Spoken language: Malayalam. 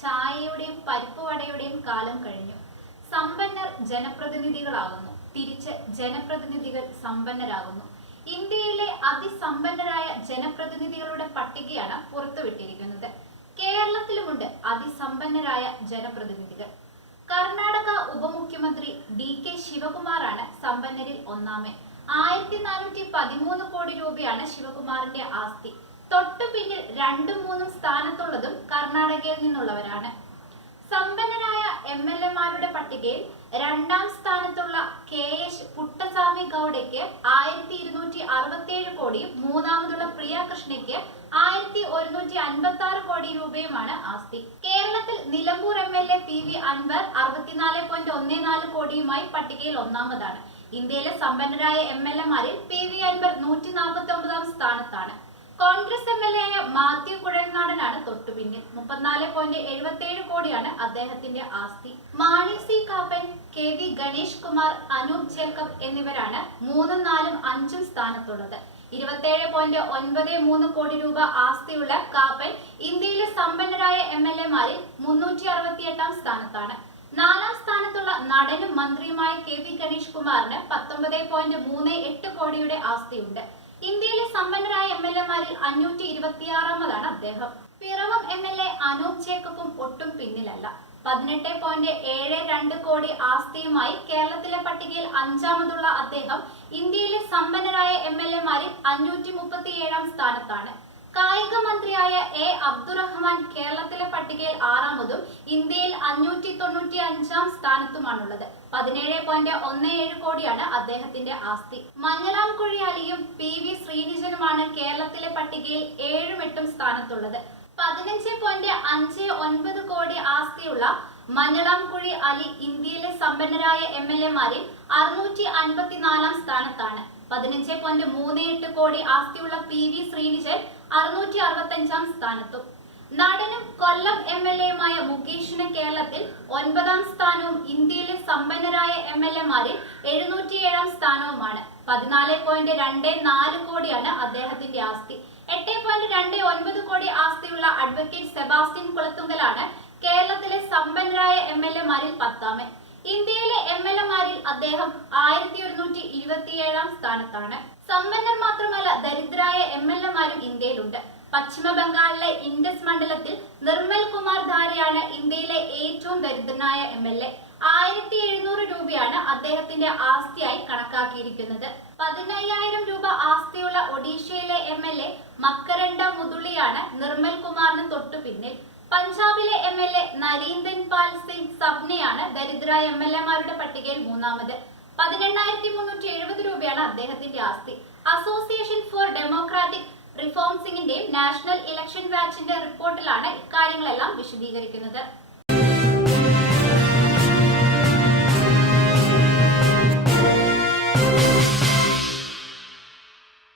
ചായയുടെയും പരിപ്പുവടയുടെയും കാലം കഴിഞ്ഞു. സമ്പന്നർ ജനപ്രതിനിധികളാകുന്നു, തിരിച്ച് ജനപ്രതിനിധികൾ സമ്പന്നരാകുന്നു. ഇന്ത്യയിലെ അതിസമ്പന്നരായ ജനപ്രതിനിധികളുടെ പട്ടികയാണ് പുറത്തുവിട്ടിരിക്കുന്നത്. കേരളത്തിലുമുണ്ട് അതിസമ്പന്നരായ ജനപ്രതിനിധികൾ. കർണാടക ഉപമുഖ്യമന്ത്രി DK ശിവകുമാറാണ് സമ്പന്നരിൽ ഒന്നാമൻ. 1413 കോടി രൂപയാണ് ശിവകുമാറിന്റെ ആസ്തി. തൊട്ടു പിന്നിൽ 2-3 സ്ഥാനത്തുള്ളതും കർണാടകയിൽ നിന്നുള്ളവരാണ്. സമ്പന്നരായ MLA-മാരുടെ പട്ടികയിൽ 2-ാം സ്ഥാനത്തുള്ള KH പുട്ടസ്വാമി ഗൌഡയ്ക്ക് 1267 കോടിയും 3-ാമതുള്ള പ്രിയ കൃഷ്ണയ്ക്ക് 1156 കോടി രൂപയുമാണ് ആസ്തി. കേരളത്തിൽ നിലമ്പൂർ MLA PV അൻവർ 64.14 കോടിയുമായി പട്ടികയിൽ ഒന്നാമതാണ്. ഇന്ത്യയിലെ സമ്പന്നരായ MLA-മാരിൽ PV അൻവർ 149-ാം സ്ഥാനത്താണ്. കോൺഗ്രസ് MLA ആയ മാത്യു കുഴൽനാടനാണ് തൊട്ടുപിന്നിൽ. 34.77 കോടിയാണ് അദ്ദേഹത്തിന്റെ ആസ്തി. Mani C Kappan, KV Ganesh Kumar, Anoop Jacob എന്നിവരാണ് 3, 4, 5 സ്ഥാനത്തുള്ളത്. 27.93 കോടി രൂപ ആസ്തിയുള്ള കാപ്പൻ ഇന്ത്യയിലെ സമ്പന്നരായ MLA-മാരിൽ 368-ാം സ്ഥാനത്താണ്. 4-ാം സ്ഥാനത്തുള്ള നടനും മന്ത്രിയുമായ KV ഗണേഷ് കുമാറിന് 19.38 കോടിയുടെ ആസ്തിയുണ്ട്. ഇന്ത്യയിലെ സമ്പന്നരായ MLA-മാരിൽ 526-ാമതാണ് അദ്ദേഹം. പിറവം MLA അനൂപ് ജേക്കബും ഒട്ടും പിന്നിലല്ല. 18.72 കോടി ആസ്തിയുമായി കേരളത്തിലെ പട്ടികയിൽ 5-ാമതുള്ള അദ്ദേഹം ഇന്ത്യയിലെ സമ്പന്നരായ MLA-മാരിൽ 537-ാം സ്ഥാനത്താണ്. കായിക മന്ത്രിയായ A അബ്ദുറഹ്മാൻ കേരളത്തിലെ പട്ടികയിൽ 6-ാമതും ഇന്ത്യയിൽ 595-ാം സ്ഥാനത്തുമാണുള്ളത്. 17.17 കോടിയാണ് അദ്ദേഹത്തിന്റെ ആസ്തി. മഞ്ഞളാംകുഴി അലിയും PV ശ്രീനിജനുമാണ് കേരളത്തിലെ പട്ടികയിൽ 7-ഉം 8-ഉം സ്ഥാനത്തുള്ളത്. 15.59 കോടി ആസ്തിയുള്ള മഞ്ഞളാംകുഴി അലി ഇന്ത്യയിലെ സമ്പന്നരായ MLA-മാരിൽ 654-ാം സ്ഥാനത്താണ്. 15.38 കോടി ആസ്തിയുള്ള PV ശ്രീനിജൻ 665-ാം സ്ഥാനത്തും. നടനും കൊല്ലം MLA-യുമായ മുകേഷിന് കേരളത്തിൽ 9-ാം സ്ഥാനവും ഇന്ത്യയിലെ സമ്പന്നരായ MLA-മാരിൽ 707-ാം സ്ഥാനവുമാണ്. 14.24 കോടിയാണ് അദ്ദേഹത്തിന്റെ ആസ്തി. 8.29 കോടി ആസ്തിയുള്ള അഡ്വക്കേറ്റ് സെബാസ്റ്റ്യൻ കുളത്തുങ്കലാണ് കേരളത്തിലെ സമ്പന്നരായ MLA-മാരിൽ 10-ാമൻ. ഇന്ത്യയിലെ MLA-മാരിൽ അദ്ദേഹം 1127-ാം സ്ഥാനത്താണ്. സമ്പന്നർ മാത്രമല്ല, ദരിദ്രരായ MLA-മാരും ഇന്ത്യയിലുണ്ട്. പശ്ചിമ ബംഗാളിലെ ഇൻഡസ് മണ്ഡലത്തിൽ നിർമ്മൽ കുമാർ ധാരയാണ് ഇന്ത്യയിലെ ഏറ്റവും ദരിദ്രനായ MLA. 1700 രൂപയാണ് അദ്ദേഹത്തിന്റെ ആസ്തിയായി കണക്കാക്കിയിരിക്കുന്നത്. 15,000 രൂപ ആസ്തിയുള്ള ഒഡീഷയിലെ MLA മക്കരണ്ട മുതുളിയാണ് നിർമ്മൽ കുമാറിന് തൊട്ടു പിന്നിൽ. പഞ്ചാബിലെ MLA നരീന്ദൻ പാൽ സിംഗ് സബ്നയാണ് ദരിദ്രരായ MLA-മാരുടെ പട്ടികയിൽ 3-ാമത്. 18,370 രൂപയാണ് അദ്ദേഹത്തിന്റെ ആസ്തി. അസോസിയേഷൻ ഫോർ ഡെമോക്രാറ്റിക് റിഫോംസിന്റെയും നാഷണൽ ഇലക്ഷൻ വാച്ചിന്റെ റിപ്പോർട്ടിലാണ് ഇക്കാര്യങ്ങളെല്ലാം വിശദീകരിക്കുന്നത്.